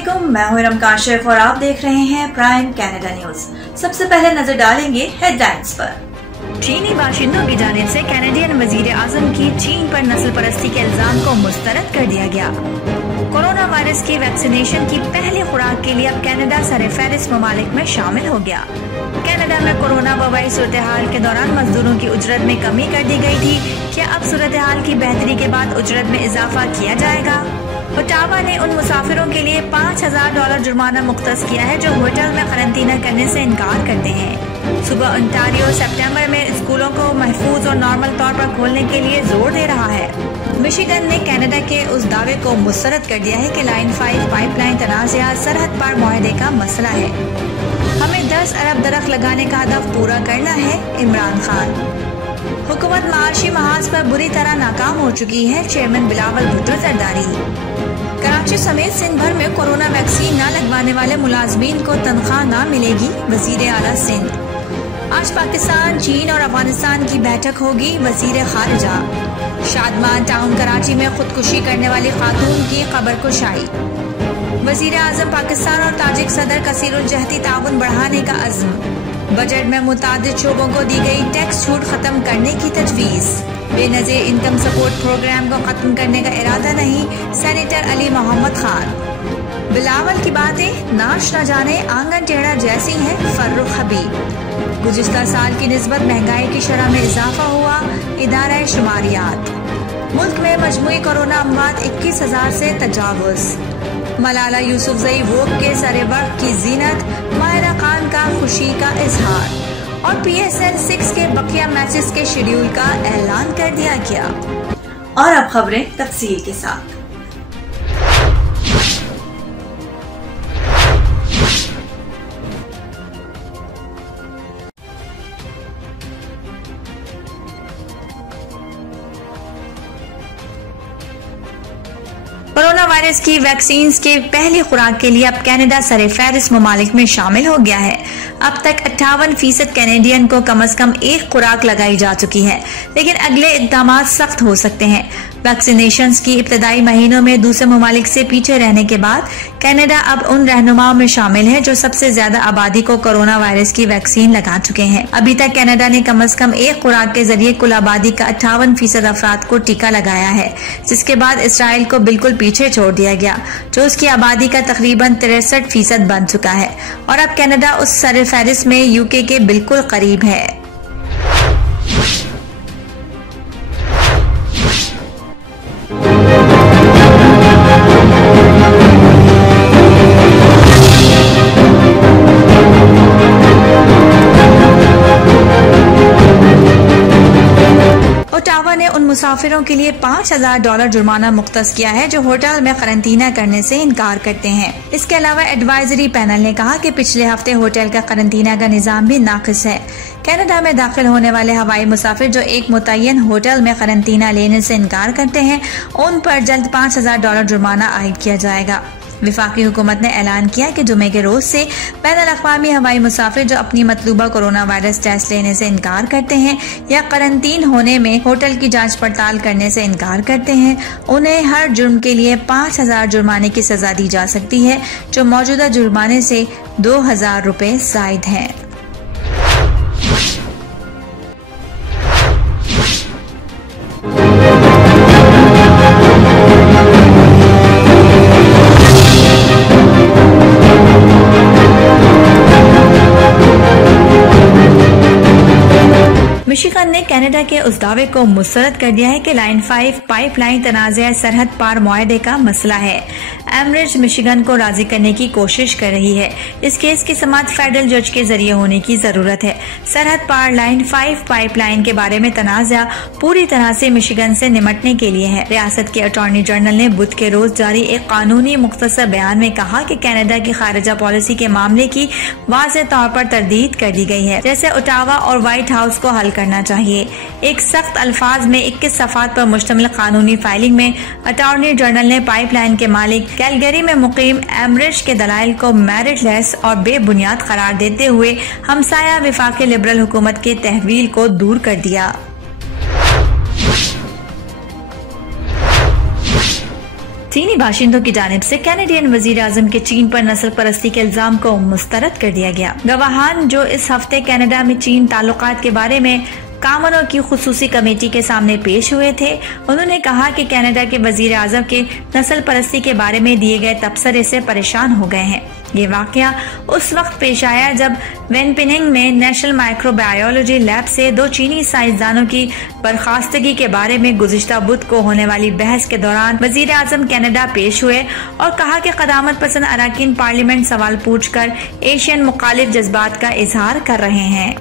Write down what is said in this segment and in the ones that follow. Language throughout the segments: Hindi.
अस्सलामुअलैकुम, मैं हूं इरम काशिफ और आप देख रहे हैं प्राइम कनाडा न्यूज। सबसे पहले नजर डालेंगे हेडलाइंस पर। चीनी बाशिंदों की जानिब से कैनेडियन वजीर आजम की चीन पर नस्ल परस्ती के इल्जाम को मुस्तरद कर दिया गया। कोरोना वायरस की वैक्सीनेशन की पहली खुराक के लिए अब कनाडा सरफहरिस्त ममालिक में शामिल हो गया। कनाडा में कोरोना वबाई सूरत हाल के दौरान मजदूरों की उजरत में कमी कर दी गई थी। क्या अब सूरत हाल की बेहतरी के बाद उजरत में इजाफा किया जाएगा? ओटावा ने उन मुसाफिरों के लिए $5000 जुर्माना मुख्तस किया है जो होटल में करंतना करने से इनकार करते हैं। सुबह ओंटारियो सितंबर में स्कूलों को महफूज और नॉर्मल तौर पर खोलने के लिए जोर दे रहा है। मिशिगन ने कनाडा के उस दावे को मुस्तरद कर दिया है कि लाइन 5 पाइपलाइन तनाज़ा सरहद पार मुआहदे का मसला है। हमें 10 अरब दरख्त लगाने का हदफ पूरा करना है, इमरान खान। हुकूमत माशी महाज पर बुरी तरह नाकाम हो चुकी है, चेयरमैन बिलावल भुट्टो जरदारी। कराची समेत सिंध भर में कोरोना वैक्सीन न लगवाने वाले मुलाजमीन को तनख्वाह न मिलेगी, वजीर आला सिंध। आज पाकिस्तान, चीन और अफगानिस्तान की बैठक होगी, वजीर खारिजा। शादमान टाउन कराची में खुदकुशी करने वाली खातून की खबर कुशाई। वजीर आजम पाकिस्तान और ताजिक सदर कसीरुल जहती ताउन बढ़ाने का अज़्म। बजट में मुतादिद शोबों को दी गई टैक्स छूट खत्म करने की तजवीज़। बेनज़ीर इनकम सपोर्ट प्रोग्राम को खत्म करने का इरादा नहीं, सेनेटर अली मोहम्मद खान। बिलावल की बातें नाश न जाने आंगन टेढ़ा जैसी हैं, फर्रुख हबीब। गुज़िश्ता साल की निस्बत महंगाई की शरह में इजाफा हुआ, इदारा शुमारियात। मुल्क में मजमूई कोरोना अमवात 21,000 से तजावुज़। मलाला यूसुफजई वोक के सरे वक्त की जीनत, माहिरा खान का खुशी का इजहार। और PSL 6 के बकिया मैचेस के शेड्यूल का ऐलान कर दिया गया। और अब खबरें तफसील के साथ। कोरोना वायरस की वैक्सीन के पहली खुराक के लिए अब कनाडा सरफहरिस्त ममालिक में शामिल हो गया है। अब तक 58% कैनेडियन को कम से कम एक खुराक लगाई जा चुकी है, लेकिन अगले इकदाम सख्त हो सकते हैं। वैक्सीनेशन की इब्तदाई महीनों में दूसरे ममालिक से पीछे रहने के बाद कनाडा अब उन रहनुमाओं में शामिल है जो सबसे ज्यादा आबादी को कोरोना वायरस की वैक्सीन लगा चुके हैं। अभी तक कनाडा ने कम से कम एक खुराक के जरिए कुल आबादी का 58% अफराद को टीका लगाया है, जिसके बाद इसराइल को बिल्कुल पीछे छोड़ दिया गया, जो उसकी आबादी का तकरीबन 63% बन चुका है। और अब कनाडा उस सरफहरिस्त में यूके के बिल्कुल करीब है। ओटावा ने उन मुसाफिरों के लिए $5000 जुर्माना मुख्तस किया है जो होटल में करंतना करने से इनकार करते हैं। इसके अलावा एडवाइजरी पैनल ने कहा कि पिछले हफ्ते होटल का करंतना का निजाम भी नाकिस है। कनाडा में दाखिल होने वाले हवाई मुसाफिर जो एक मुतय्यन होटल में करंतना लेने से इनकार करते हैं, उन पर जल्द $5000 जुर्माना आयद किया जाएगा। विफाकी हुकूमत ने ऐलान किया कि जुमे के रोज से बैनुल-अक़वामी हवाई मुसाफिर जो अपनी मतलूबा कोरोना वायरस टेस्ट लेने से इनकार करते हैं या करंतीन होने में होटल की जांच पड़ताल करने से इनकार करते हैं, उन्हें हर जुर्म के लिए 5000 जुर्माने की सजा दी जा सकती है, जो मौजूदा जुर्माने से 2000 रुपए ज़ायद हैं। मिशिगन ने कनाडा के उस दावे को मुस्तरद कर दिया है कि लाइन 5 पाइपलाइन तनाज़ा सरहद पार मुआहदे का मसला है। एमरिज मिशिगन को राजी करने की कोशिश कर रही है। इस केस की समाअत फेडरल जज के जरिए होने की जरूरत है। सरहद पार लाइन 5 पाइपलाइन के बारे में तनाज़ा पूरी तरह से मिशिगन से निमटने के लिए है। रियासत के अटॉर्नी जनरल ने बुध के रोज जारी एक कानूनी मुख्तसर बयान में कहा कि कनाडा की खारिजा पॉलिसी के मामले की वाज़ेह तौर पर तरदीद कर दी गई है, जैसे ओटावा और व्हाइट हाउस को हल करना चाहिए। एक सख्त अल्फाज में 21 सफ़ात पर मुश्तमिल कानूनी फाइलिंग में अटॉर्नी जनरल ने पाइपलाइन के मालिक कैलगरी में मुकीम एमरिज के दलाइल को मेरिटलेस और बेबुनियाद करार देते हुए हमसाया विफाकी लिबरल हुकूमत के तहवील को दूर कर दिया। चीनी बाशिंदों की जानिब से कैनेडियन वजीर आजम के चीन पर नस्ल परस्ती के इल्जाम को मुस्तरद कर दिया गया। गवाहान जो इस हफ्ते कनाडा में चीन ताल्लुकात के बारे में कामनों की खुसूसी कमेटी के सामने पेश हुए थे, उन्होंने कहा कि कनाडा के वजीर आजम के नस्ल परस्ती के बारे में दिए गए तबसरे से परेशान हो गए हैं। ये वाकया उस वक्त पेश आया जब वेनपिनिंग में नेशनल माइक्रोबायोलॉजी लैब से 2 चीनी साइंसदानों की बर्खास्तगी के बारे में गुज़िश्ता बुध को होने वाली बहस के दौरान वजीर आजम कनाडा पेश हुए और कहा कि क़दामत पसंद अरकान पार्लियामेंट सवाल पूछकर एशियन मुखालिफ जज्बात का इजहार कर रहे हैं।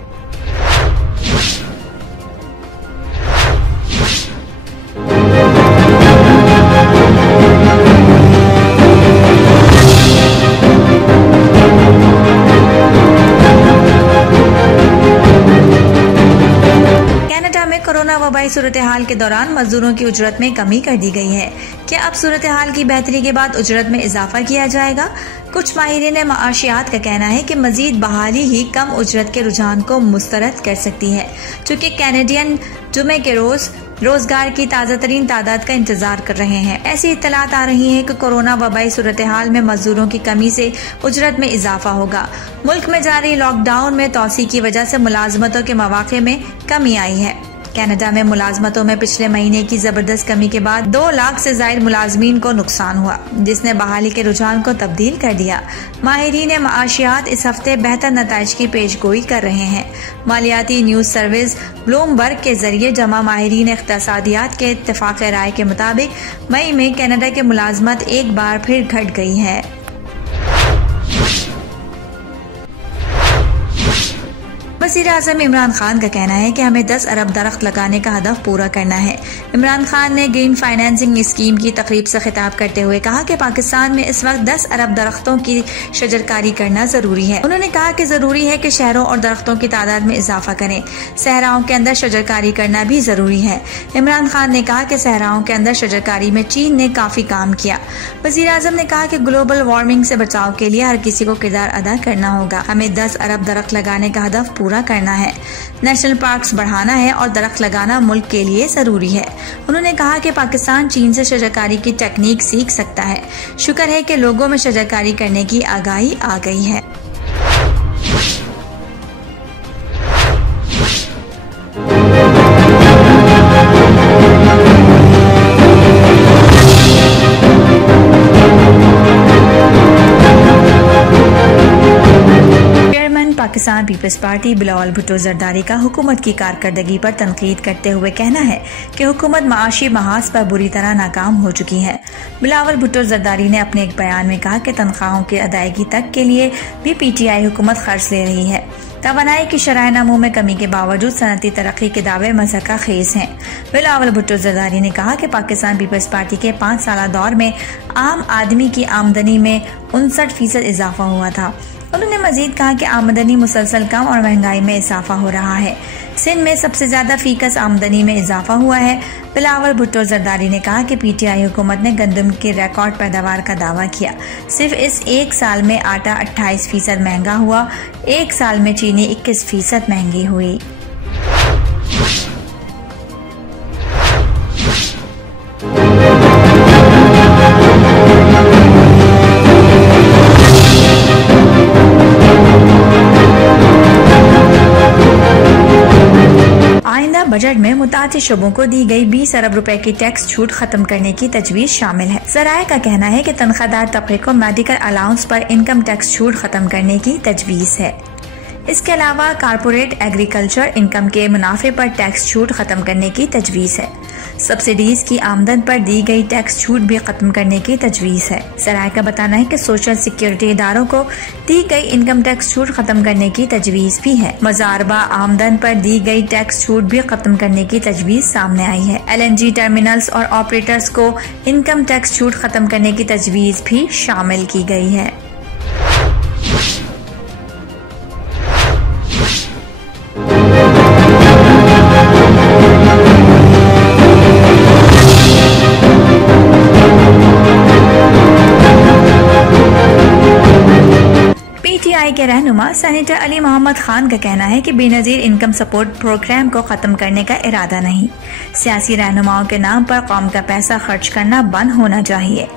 कोरोना वबाई सूरत हाल के दौरान मजदूरों की उजरत में कमी कर दी गई है। क्या अब सूरत हाल की बेहतरी के बाद उजरत में इजाफा किया जाएगा? कुछ माहिरीन माशियात का कहना है कि मजीद बहाली ही कम उजरत के रुझान को मुस्तरद कर सकती है, चूँकि कैनेडियन जुमे के रोज रोजगार की ताज़ा तरीन तादाद का इंतजार कर रहे हैं। ऐसी इत्तलात आ रही है कि कोरोना वबाई सूरत हाल में मजदूरों की कमी से उजरत में इजाफा होगा। मुल्क में जारी लॉकडाउन में तोसी की वजह से मुलाजमतों के मौके में कमी आई है। कनाडा में मुलाजमतों में पिछले महीने की जबरदस्त कमी के बाद 2 लाख से ज्यादा मुलाजमीन को नुकसान हुआ, जिसने बहाली के रुझान को तब्दील कर दिया। माहिरीन माशियात इस हफ्ते बेहतर नताइज की पेशगोई कर रहे हैं। मालियाती न्यूज सर्विस ब्लूमबर्ग के जरिए जमा माहिरीन इख्तिसादियात के इत्तेफाक राय के मुताबिक मई में कनाडा की मुलाजमत एक बार फिर घट गई है। वज़ीर आज़म इमरान खान का कहना है कि हमें 10 अरब दरख्त लगाने का हदफ पूरा करना है। इमरान खान ने ग्रीन फाइनेंसिंग स्कीम की तकरीब से खिताब करते हुए कहा कि पाकिस्तान में इस वक्त 10 अरब दरख्तों की शजरकारी करना जरूरी है। उन्होंने कहा कि जरूरी है कि शहरों और दरख्तों की तादाद में इजाफा करें। सहराओं के अंदर शजरकारी करना भी जरूरी है। इमरान खान ने कहा कि सहराओं के अंदर शजरकारी में चीन ने काफी काम किया। वज़ीर आज़म ने कहा कि ग्लोबल वार्मिंग से बचाव के लिए हर किसी को किरदार अदा करना होगा। हमें 10 अरब दरख्त लगाने का हदफ पूरा करना है। नेशनल पार्क्स बढ़ाना है और दरख्त लगाना मुल्क के लिए जरूरी है। उन्होंने कहा कि पाकिस्तान चीन से शजरकारी की टेक्निक सीख सकता है। शुक्र है कि लोगों में शजरकारी करने की आगाही आ गई है। पाकिस्तान पीपल्स पार्टी बिलावल भुट्टो जरदारी का हुकूमत की कारकर्दगी पर तनकीद करते हुए कहना है कि हुकूमत माशी महाज पर बुरी तरह नाकाम हो चुकी है। बिलावल भुट्टो जरदारी ने अपने एक बयान में कहा कि तनख्वाहों की अदायगी तक के लिए भी PTI हुकूमत खर्च ले रही है। तवानाई की शराय नमू में कमी के बावजूद सनती तरक्की के दावे मज़ाक़ खेज हैं। बिलावल भुट्टो जरदारी ने कहा कि पाकिस्तान पीपल्स पार्टी के 5 साला दौर में आम आदमी की आमदनी में 59% इजाफा हुआ था। उन्होंने मजीद कहा कि आमदनी मुसलसल कम और महंगाई में इजाफा हो रहा है। सिंध में सबसे ज्यादा फीकस आमदनी में इजाफा हुआ है। बिलावल भुट्टो जरदारी ने कहा कि PTI हुकूमत ने गंदम की रिकॉर्ड पैदावार का दावा किया। सिर्फ इस 1 साल में आटा 28% महंगा हुआ, 1 साल में चीनी 21% महंगी हुई। बजट में मुतातिद शोबों को दी गई 20 अरब रुपए की टैक्स छूट खत्म करने की तजवीज शामिल है। ज़राए का कहना है कि तनख्वाहदार तबके को मेडिकल अलाउंस पर इनकम टैक्स छूट खत्म करने की तजवीज है। इसके अलावा कारपोरेट एग्रीकल्चर इनकम के मुनाफे पर टैक्स छूट खत्म करने की तजवीज है। सब्सिडीज की आमदन पर दी गई टैक्स छूट भी खत्म करने की तजवीज है। सराय का बताना है कि सोशल सिक्योरिटी इदारों को दी गई इनकम टैक्स छूट खत्म करने की तजवीज भी है। मजारबा आमदन पर दी गई टैक्स छूट भी खत्म करने की तजवीज सामने आई है। LNG टर्मिनल्स और ऑपरेटर्स को इनकम टैक्स छूट खत्म करने की तजवीज भी शामिल की गई है। PTI PTI के रहनुमा सेनेटर अली मोहम्मद खान का कहना है कि बेनजीर इनकम सपोर्ट प्रोग्राम को खत्म करने का इरादा नहीं। सियासी रहनुमाओं के नाम पर कौम का पैसा खर्च करना बंद होना चाहिए।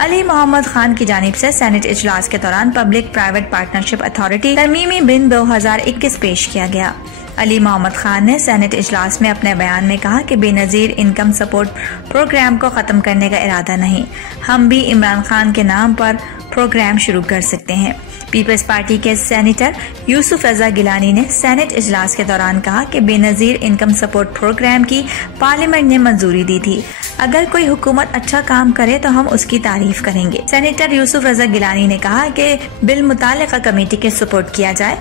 अली मोहम्मद खान की जानिब से सेनेट इजलास के दौरान पब्लिक प्राइवेट पार्टनरशिप अथॉरिटी तरमीमी बिल 2021 पेश किया गया। अली मोहम्मद खान ने सेनेट इजलास में अपने बयान में कहा कि बेनजीर इनकम सपोर्ट प्रोग्राम को खत्म करने का इरादा नहीं, हम भी इमरान खान के नाम पर प्रोग्राम शुरू कर सकते हैं। पीपल्स पार्टी के सेनेटर यूसुफ रजा गिलानी ने सेनेट इजलास के दौरान कहा कि बेनजीर इनकम सपोर्ट प्रोग्राम की पार्लियामेंट ने मंजूरी दी थी। अगर कोई हुकूमत अच्छा काम करे तो हम उसकी तारीफ करेंगे। सेनेटर यूसुफ रजा गिलानी ने कहा कि बिल मुतालिका कमेटी के सपोर्ट किया जाए।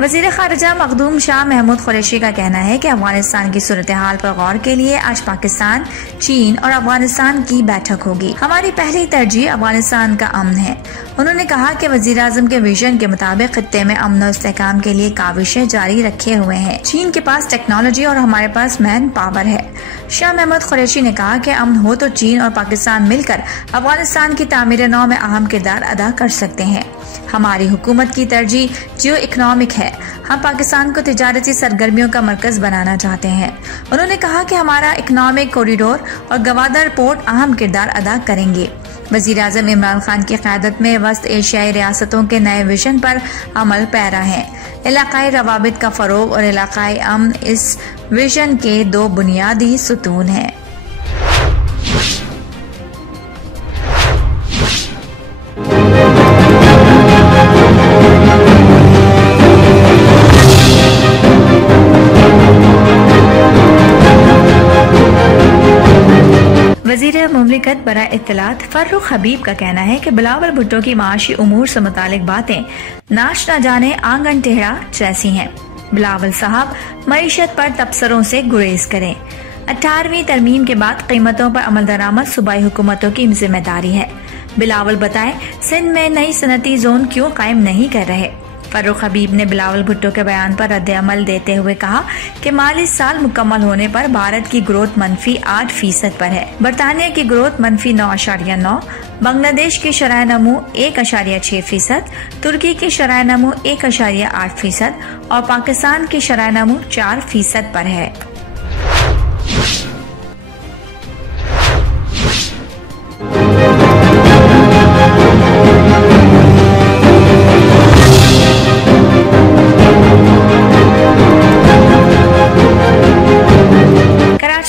वज़ीर ख़ारिजा मखदूम शाह महमूद कुरैशी का कहना है कि अफगानिस्तान की सूरत हाल पर गौर के लिए आज पाकिस्तान, चीन और अफगानिस्तान की बैठक होगी। हमारी पहली तरजीह अफगानिस्तान का अमन है। उन्होंने कहा कि वज़ीर आज़म के विजन के मुताबिक खित्ते में अमन और इस्तेहकाम के लिए काविशें जारी रखे हुए हैं। चीन के पास टेक्नोलॉजी और हमारे पास मैन पावर है। शाह महमूद कुरैशी ने कहा कि अमन हो तो चीन और पाकिस्तान मिलकर अफगानिस्तान की तामीर नौ में अहम किरदार अदा कर सकते हैं। हमारी हुकूमत की तरजीह जियो इकोनॉमिक है। हम पाकिस्तान को तिजारती सरगर्मियों का मरकज बनाना चाहते हैं। उन्होंने कहा कि हमारा इकोनॉमिक कॉरिडोर और गवादर पोर्ट अहम किरदार अदा करेंगे। वज़ीर आज़म इमरान खान की क़यादत में वस्त एशियाई रियासतों के नए विजन पर अमल पैरा है। इलाकाई रवाबित का फ़रोग़ और इलाकाई अमन इस विजन के दो बुनियादी सुतून हैं। वज़ीर मुमलिकत बरा इत्तलात फर्रुख हबीब का कहना है कि बिलावल भुट्टो की माशी उमूर से मुतालिक बातें नाश न जाने आंगन टेढ़ा जैसी हैं। बिलावल साहब मईशत पर तबसरों से गुरेज करें। 18वीं तरमीम के बाद कीमतों पर अमल दरामद सूबाई हुकूमतों की जिम्मेदारी है। बिलावल बताएं सिंध में नई सनती जोन क्यों कायम नहीं कर रहे। फर्रुख हबीब ने बिलावल भुट्टो के बयान पर रद्द अमल देते हुए कहा कि माली साल मुकम्मल होने पर भारत की ग्रोथ -8% पर है। बरतानिया की ग्रोथ -9.9, बांग्लादेश की शरह नमू 1.6%, तुर्की की शरह नमू 1.8% और पाकिस्तान की शरह नमू 4% पर है।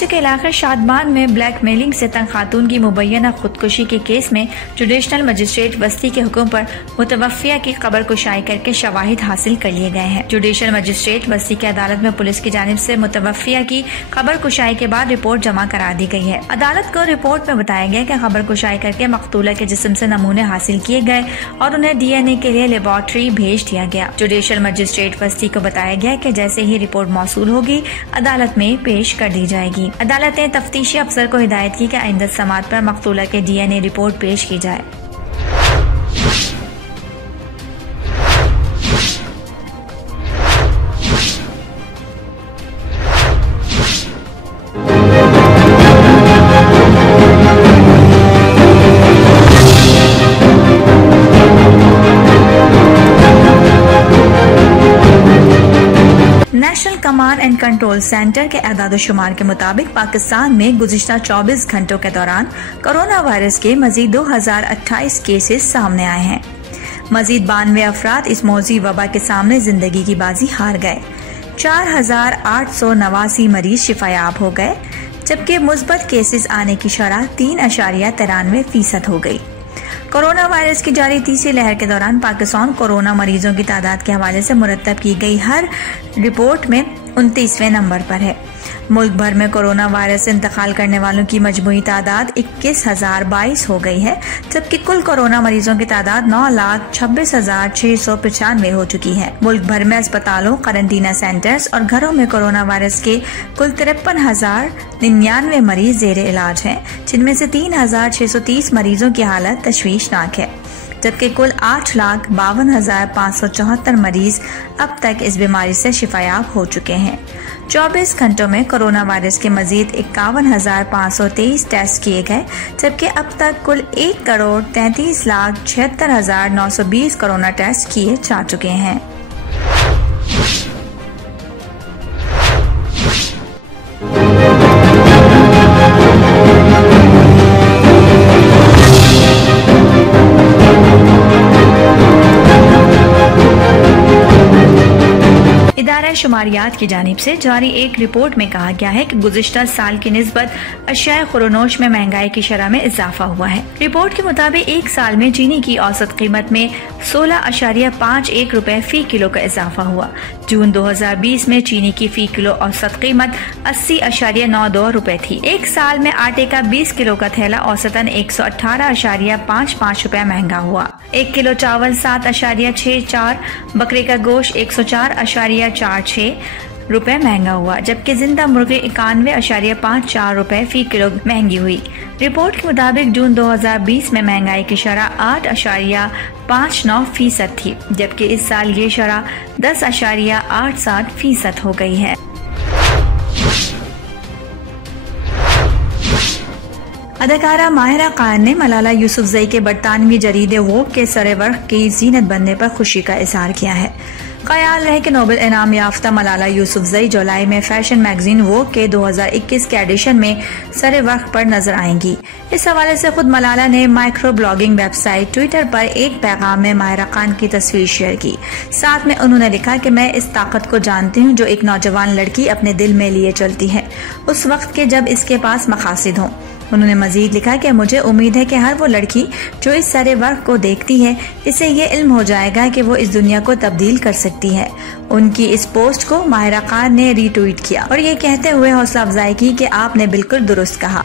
के इलाके शादबान में ब्लैकमेलिंग से तंग खातून की मुबैना खुदकुशी के केस में जुडिशनल मजिस्ट्रेट वस्ती के हुक्म पर मुतवफ़िया की खबर कुशाई करके शवाहिद हासिल कर लिए गए हैं। जुडिशनल मजिस्ट्रेट वस्ती की अदालत में पुलिस की जानिब से मुतवफ़िया की खबर कुशाई के बाद रिपोर्ट जमा करा दी गई है। अदालत को रिपोर्ट में बताया गया कि खबर कुशाई करके मकतूला के जिस्म से नमूने हासिल किए गए और उन्हें DNA के लिए लेबोरेटरी भेज दिया गया। जुडिशनल मजिस्ट्रेट वस्ती को बताया गया कि जैसे ही रिपोर्ट मौसूल होगी अदालत में पेश कर दी जाएगी। अदालत ने तफ्तीशी अफसर को हिदायत की कि आइंदा समात पर मकतूला के DNA रिपोर्ट पेश की जाए। National command and control centre के एदाद-ओ-शुमार के मुताबिक पाकिस्तान में गुज़िश्ता 24 घंटों के दौरान कोरोना वायरस के मजीद 2028 केसेस सामने आए हैं। मजीद 92 अफराद इस मौजी वबा के सामने जिंदगी की बाजी हार गए। 4889 मरीज शिफायाब हो गए, जबकि मुस्बत केसेस आने की शरह 3.93% हो गई। कोरोना वायरस की जारी तीसरी लहर के दौरान पाकिस्तान कोरोना मरीजों की तादाद के हवाले से मुरतब की गई हर रिपोर्ट में 29वें नंबर पर है। मुल्क भर में कोरोना वायरस से इंतकाल करने वालों की मजमूई तादाद 21,022 हो गई है, जबकि कुल कोरोना मरीजों की तादाद 9,26,695 हो चुकी है। मुल्क भर में अस्पतालों, क्वारंटीना सेंटर्स और घरों में कोरोना वायरस के कुल 53,099 मरीज जेर इलाज हैं, जिनमें से 3,630 मरीजों की हालत तशवीशनाक है। जबकि कुल 8,52,574 मरीज अब तक इस बीमारी से शिफायाब हो चुके हैं। 24 घंटों में कोरोना वायरस के मजीद 51,523 टेस्ट किए गए, जबकि अब तक कुल 1,33,76,920 कोरोना टेस्ट किए जा चुके हैं। इदारा शुमारियात की जानिब से जारी एक रिपोर्ट में कहा गया है कि गुज़िश्ता साल की निस्बत अशियाए खुरोनोश में महंगाई की शरह में इजाफा हुआ है। रिपोर्ट के मुताबिक एक साल में चीनी की औसत कीमत में 16.51 रुपए फी किलो का इजाफा हुआ। जून 2020 में चीनी की फी किलो औसत कीमत 80.92 रुपए थी। एक साल में आटे का 20 किलो का थैला औसतन 118.55 रुपए महंगा हुआ। 1 किलो चावल 7.64, बकरे का गोश्त 104.46 रुपए महंगा हुआ, जबकि जिंदा मुर्गी 91.54 रुपए फी किलो महंगी हुई। रिपोर्ट के मुताबिक जून 2020 में महंगाई की शरह 8.59% थी, जबकि इस साल ये शरह 10.87% हो गई है। अदाकारा माहिरा खान ने मलाला यूसुफजई के बरतानवी जरीदे वोग के सरेवर्क की जीनत बनने पर खुशी का इजहार किया है। ख्याल है कि नोबेल इनाम याफ्ता मलाला यूसुफजई जुलाई में फैशन मैगजीन वोग के 2021 के एडिशन में सरेवर्क पर नजर आएंगी। इस हवाले से खुद मलाला ने माइक्रो ब्लॉगिंग वेबसाइट ट्विटर पर एक पैगाम में माहिरा खान की तस्वीर शेयर की। साथ में उन्होंने लिखा कि मैं इस ताकत को जानती हूँ जो एक नौजवान लड़की अपने दिल में लिए चलती है, उस वक्त के जब इसके पास मकासिद हों। उन्होंने मजीद लिखा कि मुझे उम्मीद है कि हर वो लड़की जो इस सारे वर्क को देखती है, इसे ये इल्म हो जाएगा कि वो इस दुनिया को तब्दील कर सकती है। उनकी इस पोस्ट को माहिरा खान ने रीट्वीट किया और ये कहते हुए हौसला अफजाई की कि आपने बिल्कुल दुरुस्त कहा।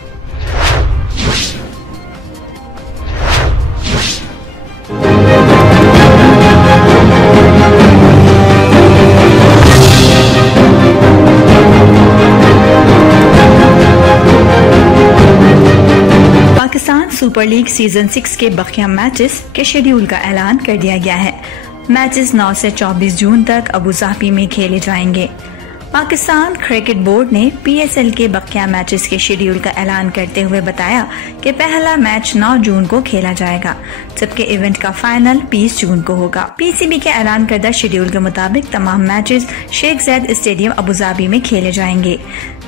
पाकिस्तान सुपर लीग सीजन 6 के बकिया मैचेस के शेड्यूल का ऐलान कर दिया गया है। मैचेस 9 से 24 जून तक अबू धाबी में खेले जाएंगे। पाकिस्तान क्रिकेट बोर्ड ने PSL के बकिया मैचेस के शेड्यूल का ऐलान करते हुए बताया कि पहला मैच 9 जून को खेला जाएगा, जबकि इवेंट का फाइनल 20 जून को होगा। PCB के ऐलान करदा शेड्यूल के मुताबिक तमाम मैचेस शेख ज़ैद स्टेडियम अबू धाबी में खेले जाएंगे।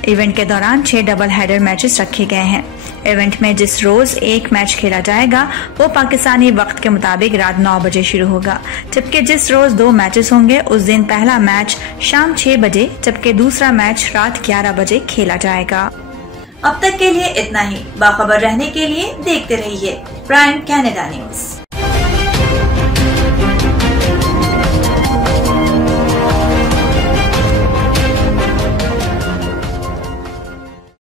इवेंट के दौरान 6 डबल हेडर मैचेस रखे गए हैं। इवेंट में जिस रोज एक मैच खेला जाएगा वो पाकिस्तानी वक्त के मुताबिक रात 9 बजे शुरू होगा, जबकि जिस रोज 2 मैचेस होंगे उस दिन पहला मैच शाम 6 बजे जबकि दूसरा मैच रात 11 बजे खेला जाएगा। अब तक के लिए इतना ही। बाखबर रहने के लिए देखते रहिए प्राइम कनाडा न्यूज।